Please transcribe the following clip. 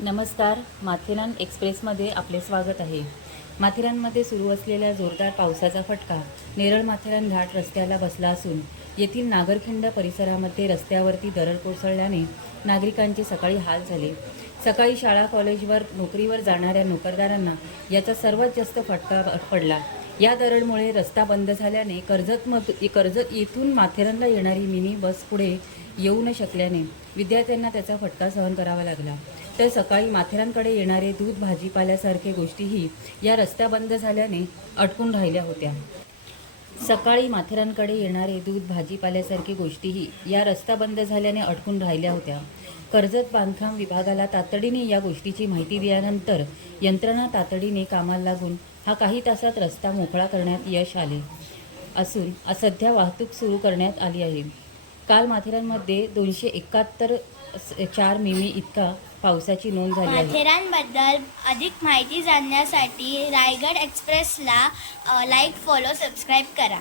नमस्कार माथेरान एक्सप्रेसमध्ये आपले स्वागत आहे. माथेरानमध्ये सुरू असलेल्या जोरदार पावसाचा फटका नेरळ माथेरान घाट रस्त्याला बसला असून येथील नागरखिंड परिसरामध्ये रस्त्यावरती दरड कोसळल्याने नागरिकांचे सकाळी हाल झाले. सकाळी शाळा कॉलेजवर नोकरीवर जाणाऱ्या नोकरदारांना याचा सर्वात जास्त फटका पडला. या दरडमुळे रस्ता बंद झाल्याने कर्जत कर्जत येथून माथेरानला येणारी मिनी बस पुढे येऊ न शकल्याने विद्यार्थ्यांना त्याचा फटका सहन करावा लागला. तर सकाळी माथेरानकडे येणारे दूध भाजीपाल्यासारखे गोष्टीही या रस्ता बंद झाल्याने अटकून राहिल्या होत्या. सकाळी माथेरानकडे येणारे दूध भाजीपाल्यासारखी गोष्टीही या रस्ता बंद झाल्याने अडकून राहिल्या होत्या. कर्जत बांधकाम विभागाला तातडीने या गोष्टीची माहिती दिल्यानंतर यंत्रणा तातडीने कामाला लागून हा काही तासात रस्ता मोकळा करण्यात यश आले. असून सध्या वाहतूक सुरू करण्यात आली आहे. काल माथेरानमध्ये दोनशे एकाहत्तर चार मिमी इतका पावसाची नोंद झाली माथेरानबद्दल अधिक माहिती जाणण्यासाठी रायगड एक्सप्रेसला लाईक फॉलो सबस्क्राईब करा.